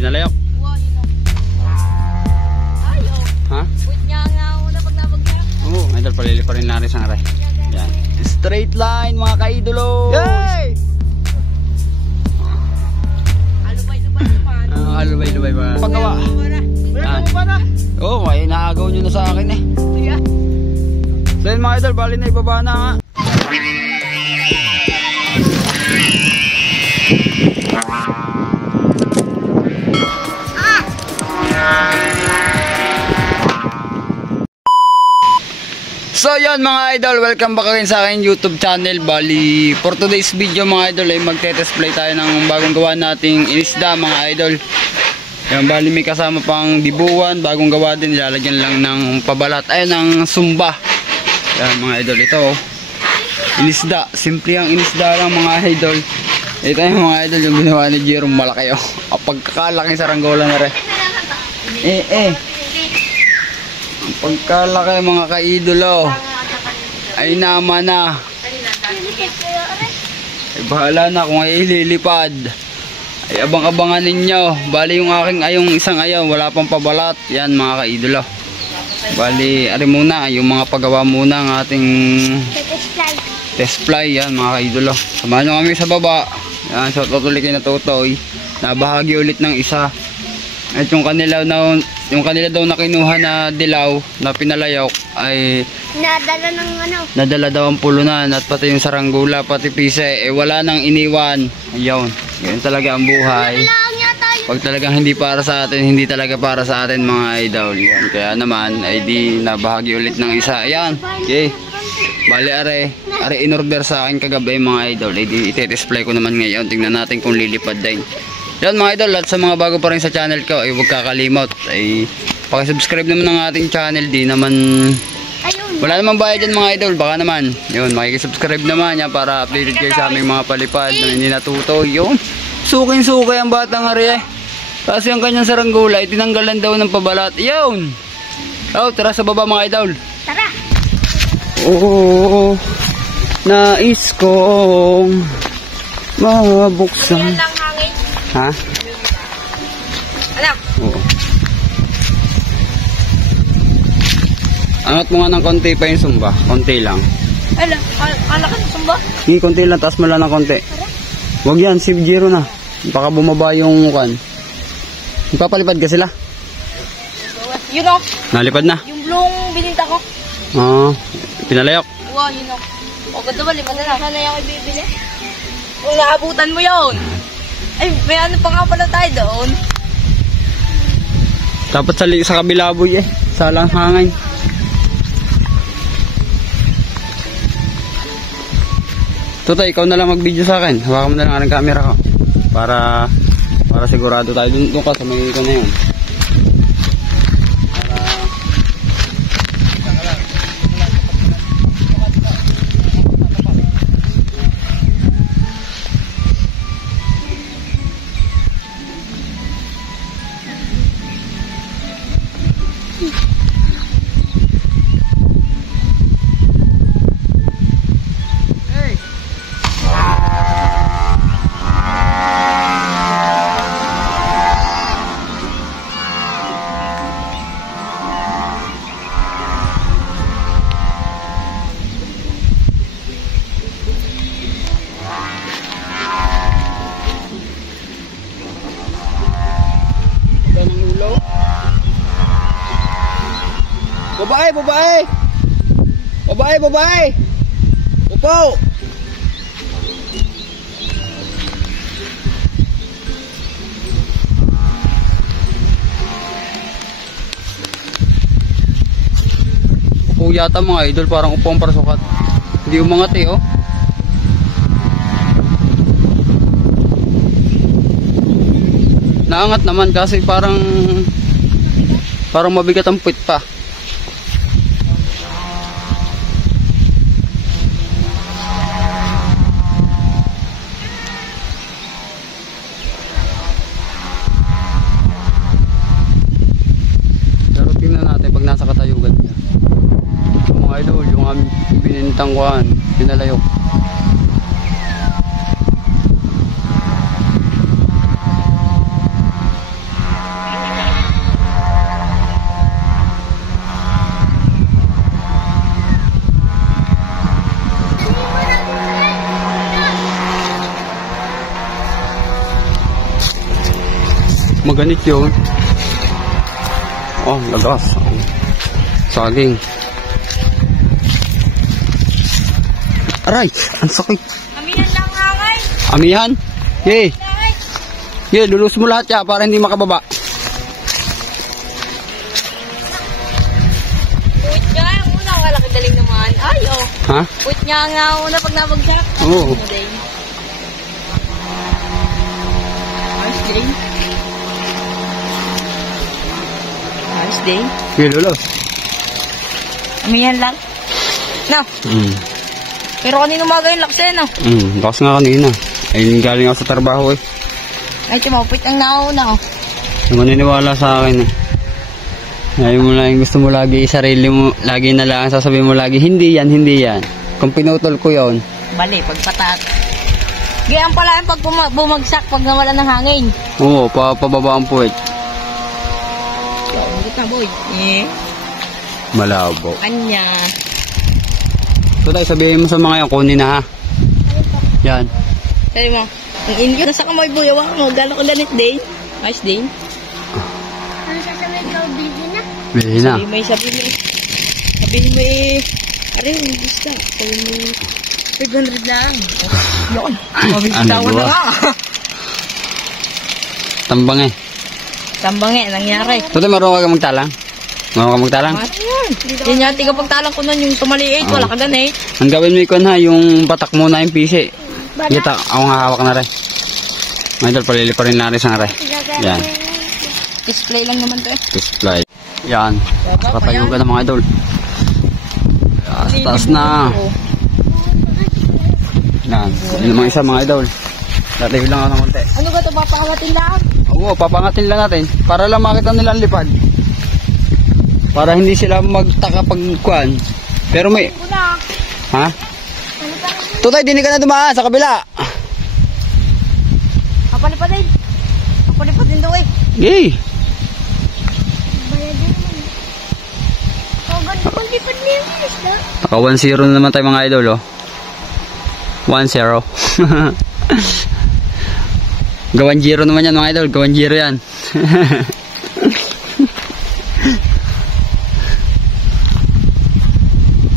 Pinalayok. Ha? Wait nga ako na pag napagkara. Oo, idol, palili pa rin natin sa aray. Yan. Straight line mga kaidolo. Yay! Alubay-lubay naman. Alubay-lubay ba? Paggawa. Oo, may naagaw nyo na sa akin eh. So yun mga idol, bali na ibaba na nga. So yun mga idol, welcome back again sa aking YouTube channel. Bali, for today's video mga idol ay magte-test play tayo ng bagong gawa nating inisda mga idol. Yan, bali may kasama pang dibuwan, bagong gawa din, nilalagyan lang ng pabalat, ay ng sumba. Yan mga idol, ito inisda, simple ang inisda lang mga idol. Ito yung mga idol, yung ginawa ni Jerome, malaki oh. Pagkakalaki saranggola na rin. Pagkalaki mga kaidolo ay naman na ay bahala na kung ay ililipad ay abang-abangan ninyo. Bali yung aking ayong isang ayaw wala pang pabalat. Yan mga kaidolo, bali ari muna yung mga paggawa muna ng ating test fly. Yan mga kaidolo, samahan nyo kami sa baba. Yan, so tutuloy kay na Totoy, nabahagi ulit ng isa. At yung kanila daw na kinuha na dilaw na pinalayok ay nadala daw ang pulunan at pati yung saranggula pati pise wala nang iniwan. Ayun, ganyan talaga ang buhay. Pag talagang hindi para sa atin, hindi talaga para sa atin mga idol. Yan, kaya naman ay di nabahagi ulit ng isa. Ayan, okay. Bali are in order sa akin kagabi mga idol. Ay di ite-display ko naman ngayon. Tingnan natin kung lilipad din. Yan mga idol, at sa mga bago pa rin sa channel ko ay huwag kakalimot ay pakisubscribe naman ng ating channel. Di naman wala naman bayad dyan mga idol, baka naman yun makikisubscribe naman yan para updated kayo sa aming mga palipad na hindi natuto. Yun, suking-sukay ang batang ari eh. Kasi ang kanyang saranggula ay tinanggalan daw ng pabalat. Yun, tara sa baba mga idol. Tara. Oo, nais kong mabuksan. Ha? Anak. Oo. Angat mo nga ng konti pa yung sumba. Konti lang. Anak ng sumba? Hindi, konti lang. Taas mo lang ng konti. Huwag yan. Save zero na. Baka bumaba yung mukan. Ipapalipad ka sila? Yun o. Nalipad na? Yung blong bininta ko. Pinalayok. Wow, yun o. O, ganda ba? Lipad na. Sana yung ibibili. Kung naabutan mo yun. Ay, may ano pa nga pala tayo doon. Dapat sa kabila boy eh. Salang hangin. Totoy, ikaw na lang mag-video sa akin. Hawakan mo na lang ang camera ko. Para sigurado tayo. Doon ka sa may ito na yun. Babae! Upo! Upo yata mga idol, parang upo ang parasukat. Hindi umangat eh, oh. Naangat naman kasi parang mabigat ang puwit pa. Nasa katayugan niya. So, mga idol, yung aming binintang kuhan, pinalayok. Maganit yun. Oh, lagas. Saging. Aray, ang sakit. Amihan lang nga guys. Amihan? Yay. Yay, lulus mo lahat ya para hindi makababa. Puwit niya ang una. Wala kang galing naman. Ay, oh. Ha? Puwit niya nga una pag nabagsak. Oo. Nice day. Nice day. Yay, lulus. Amihan lang. No. Pero kanina umaga yung laksa no? Lakas nga kanina. Ayun, galing ako sa trabaho eh. Ay, tumapit ang nauna oh. Hindi mo naniniwala sa akin eh. Ayaw mo lang, gusto mo lagi sarili mo, lagi na lang, sasabihin mo lagi, hindi yan, hindi yan. Kung pinutol ko yon. Bali, pagpatak. Gayaan pala yung pag bumagsak pag nawala ng hangin. Oo, pababa ang puwet. Hindi ka boy. Eh. Malabo. Anya. So tayo, sabihin mo sa mga yan, kunin na ha. Yan. Sabi mo, ang inyo, nasa ka mo ibuyawa mo, gano'n ko ganit day. Nice day. Ano sasabihin ko, busy na? Bilhin na. Sabihin mo eh, aray, ubus ka. Sabihin mo, 500 lang. Yun. Mabibitawan na nga. Tambang eh. Tambang eh, nangyari. So tayo, marunong ka magtalang? Marunong ka magtalang? Yan yung tiga pagtalang ko nun, yung tumaliit, wala ka ganit. Ang gawin mo ikon ha, yung patak muna yung pisi. Kita, ako nga hawak na rin. Idol, palili pa rin na rin sa rin. Yan. Display lang naman to eh. Display. Yan. Nakatayo ka ng mga idol. Yan, sa taas na. Yan. Yun naman isa mga idol. Datayo lang ako ng konti. Ano ba ito, papangawatin lang? Oo, papangatin lang natin. Para lang makita nila ang lipad. Para hindi sila magtaka pag kuhan. Pero may... Una. Ha? Tutay, dini ka na dumaan sa kabila. Kapalipad din. Kapalipad din daw eh. Yay! Bayad din naman. Kaganda pang lipad niya yung isda. Naka 1-0 na naman tayo mga idol, oh. 1-0. Gawan 0 naman yan mga idol. Gawan 0 yan.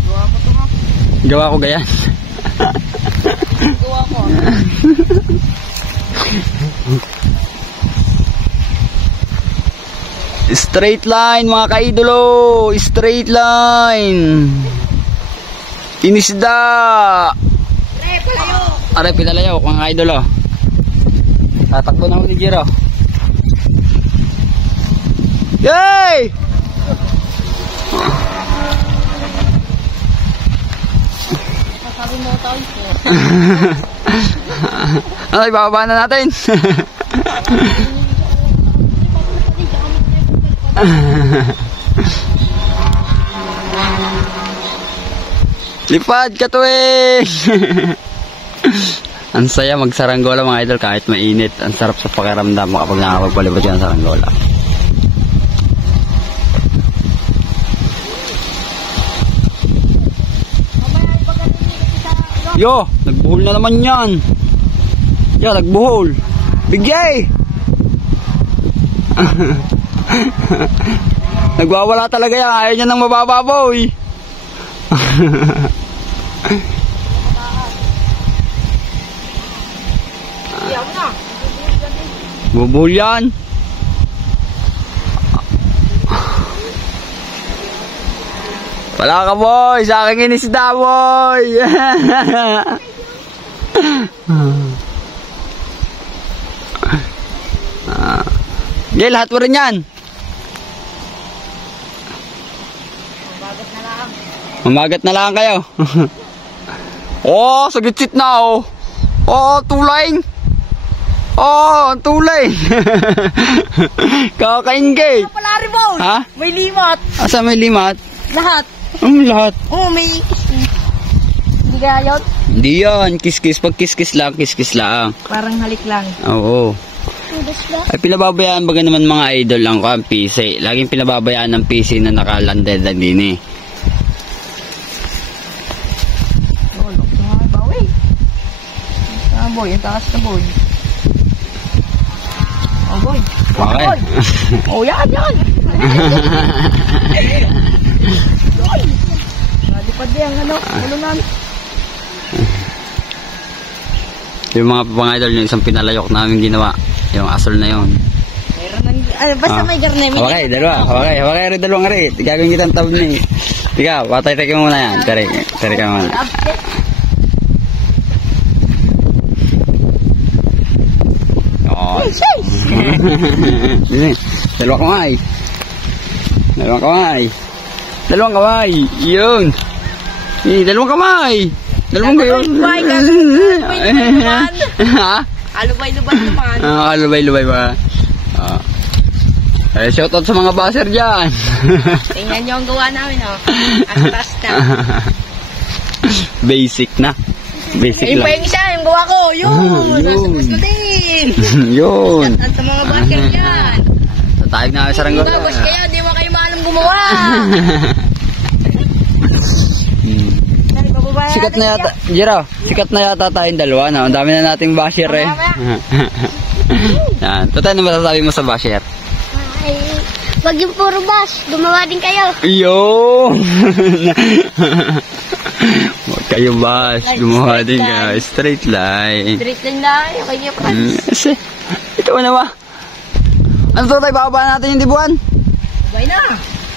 Gawa mo to ha. Gawa ko gayan. Gawa ko. Straight line mga kaidolo. Straight line. Inisda. Palayo. Aray, pinalayaw mga kaidolo. Tatakbo na ako ni Jiro. Yay! Sabi mo tayo. Ay, bababa na natin. Lipad ka tuwing. Ang saya magsaranggola mga idol kahit mainit. Ang sarap sa pakiramdam kapag nakapagpalipad yan sa saranggola. Yo, nagbuhol na naman yan. Yo, nagbuhol. Bigay. Nagwawala talaga yan. Ayaw niya ng mabababoy. Iyaw na. Bubuhol yan. Wala ka boy. Sa aking inisda boy. Okay, lahat mo rin yan. Bagat na lang. Mamagat na lang kayo. Oh, sa gitsit na oh. Oh, tulay. Oh, ang tulay. Kakaingay. Palari boss. Ha? May limat. Asa may limat? Lahat. Lahat. Oh, may hindi kaya yun? Hindi yan. Kiss-kiss. Pag kiss-kiss lang, kiss-kiss lang. Parang halik lang. Oo. Tudas ba? Ay, pinababayaan baga naman mga idol lang ko ang PC. Laging pinababayaan ng PC na nakalanded na din eh. Oh, look na nga bawi. Ah, boy. Ang taas na boy. Oh, boy. Okay. Oh, yan, yan. Nalipad din ang ano,ulunan. Yung mga idol, yung isang pinalayok namin ginawa. Yung asol na yun. Meron ng, basta may garne. Okay, dalawa. Okay, rin dalawang rin. Gagawin kitang tab ni. Tika, patay-tay ka muna yan. Tarik ka muna. Oh. Dalawang kamay. Dalawang kamay. Yun. Dalawang kamay. Dalawang kayo. Ha? Alubay-lubay naman. Alubay-lubay ba? Shoutout sa mga baser dyan. Tingnan nyo ang gawa namin, oh. Astas na. Basic na. Basic Ayun pa lang. yung isa, yung gawa ko. Yun. Nasabas ko din. Yun. At sa mga basker dyan. Tatayag na kami sa Ranggola. Tapos kayo, di mo kayo maalam gumawa. Sikat na yata, Jiro, sikat na yata tayong dalawa, no? Ang dami na nating basher eh. Yan. Tatay, ano masasabi mo sa basher? Ay, wag yung puro bash. Gumawa din kayo. Yo! Huwag kayo bash. Gumawa din ka. Straight line. Straight lang na, yung kanya pa. Ito na ba? Ano to tayo? Bababa natin yung dibuan? Sabay na.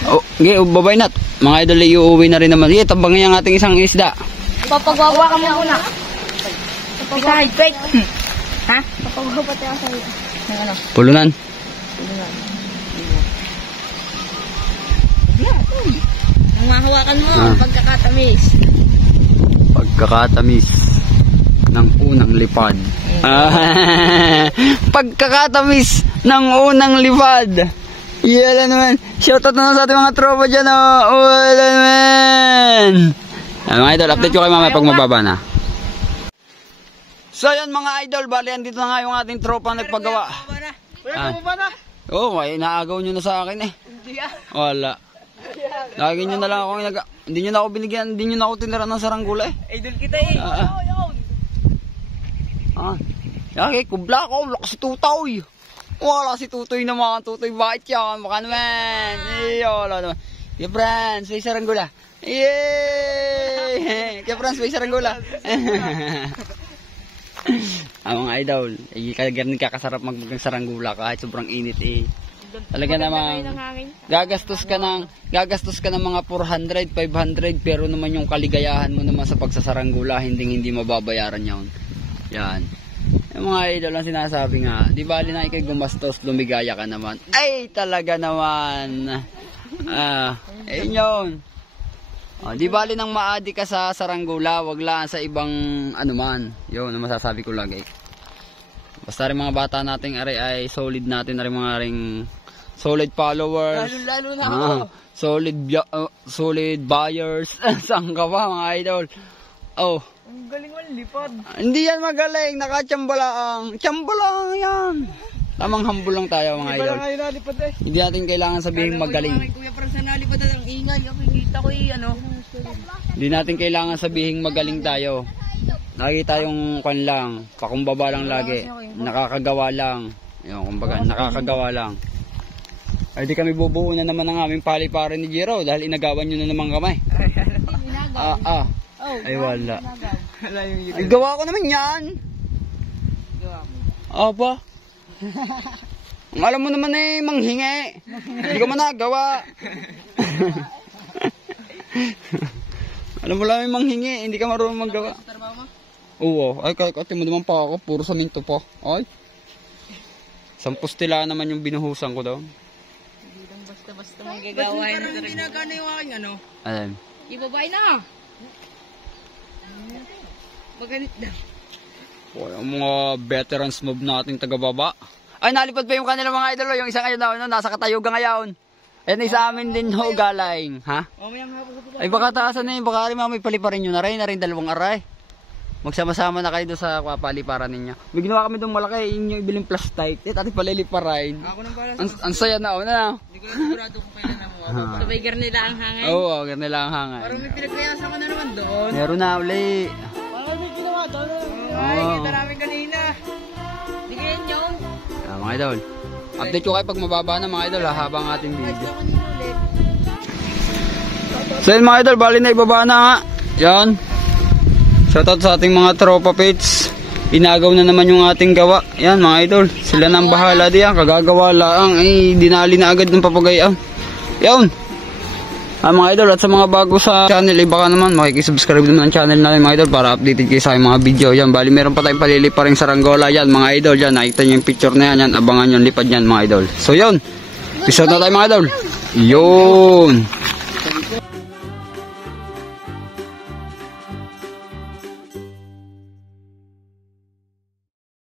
Oh, okay, babay na. Mga idol, iuwi na rin naman. Sige, tabangin ang ating isang isda. Papagawa ka muna. Besides, wait. Ha? Papagawa pa tayo sa'yo. Ng ano? Pulunan. Ang mahawakan mo, pagkakatamis. Pagkakatamis ng unang lipad. Pagkakatamis ng unang lipad. Yala naman. Shoutout na sa ating mga tropa dyan. Wala naman. Mga idol, update ko kayo mamaya pag mababa na. So yan mga idol, bali andito na nga yung ating tropa nagpagawa. Oo, inaagaw nyo na sa akin eh. Wala. Lagi nyo na lang ako hindi nyo na ako binigyan, hindi nyo na ako tinira ng saranggula eh. Idol kita eh. Yaki, kubla ko, wala si Tutoy. Wala si Tutoy naman, Tutoy bakit yan? Baka naman. Wala naman. Kaya Franz, may saranggula. Yay! Kaya Franz, may saranggula. Mga idol, ganun kakasarap magmagang saranggula kahit sobrang init eh. Talaga namang gagastos ka ng mga 400, 500 pero naman yung kaligayahan mo naman sa pagsasaranggula hindi mababayaran yun. Yan. Yung mga idol ang sinasabi nga, di bali na ikay gumastos, lumigaya ka naman. Ay, talaga naman. Yun. Di bali nang maadi ka sa saranggula, wag lang sa ibang anuman. Yun, ang masasabi ko lagi. Basta rin mga bata nating ari ay solid natin rin mga ring solid followers. Lalo na ako. Solid buyers. Saan ka ba mga idol? Oh. Ang galing mo lipad. Hindi yan magaling, nakachamba lang. Chamba lang yan. Tamang humble lang tayo mga idol. Hindi natin kailangan sabihin magaling. Kuya Franz na nalipad ang ingay. Kita ko ano. Hindi natin kailangan sabihin magaling tayo. Lagi tayong kwan lang, pakumbaba lang lagi. Nakakagawa lang. Ayun, kumbaga, nakakagawa lang. Ay di kami bubuo na naman ng aming paliparan ni Jiro dahil inagawan nyo na naman kamay. Ay wala. Ay gawa ko naman yan. Aba. Ang alam mo naman eh, manghingi. Hindi ka man nagawa. Alam mo lang yung manghingi, hindi ka marunong maggawa. Oo, ay kati mo naman pa ako, puro saminto pa. Ay. Sampustila naman yung binuhusan ko daw. Hindi lang basta-basta manggagawa. Parang ginagana yung aking ano. Alam. Ibabay na. Maganit na. Yung mga veterans move natin taga-baba. Ay, nalipad pa yung kanila mga idol. Yung isang ayun na, nasa Katayugan ngayon. Ayun, isa amin din ho galing. Ha? Ay, baka taasan na yun. Baka rin mamay paliparin nyo na rin dalawang aray. Magsama-sama na kayo doon sa paliparan ninyo. May ginawa kami doon malaki. Yun yung ibiling plastic. Ati paliliparain. Ako nang pala. Ang saya na. Hindi ko lang sigurado kung kailan na mo. Sabay nila ang hangin. Oo, nila ang hangin. Parang may pinagkayasan ko na naman doon. Meron na uli. Parang may ginawa doon. Ay, kita namin kanina. Hindi ganyan yun. Mga idol. Update ko kayo pag mababa na mga idol ha, habang ating video. So yun mga idol, bali na ibaba na nga. Yan. Shoutout sa ating mga tropa pits. Inagaw na naman yung ating gawa. Yan mga idol, sila nang bahala diyan. Kagagawa lang, dinali na agad ng papagayaan. Yan. Mga idol, at sa mga bago sa channel, baka naman makikisubscribe naman ang channel natin mga idol para updated kayo sa aking mga video. Yan, bali meron pa tayong palilipa rin sa Saranggola. Yan mga idol, yan, nakita nyo yung picture na yan, abangan yung lipad yan mga idol. So yun, peace out na tayo mga idol. Yun.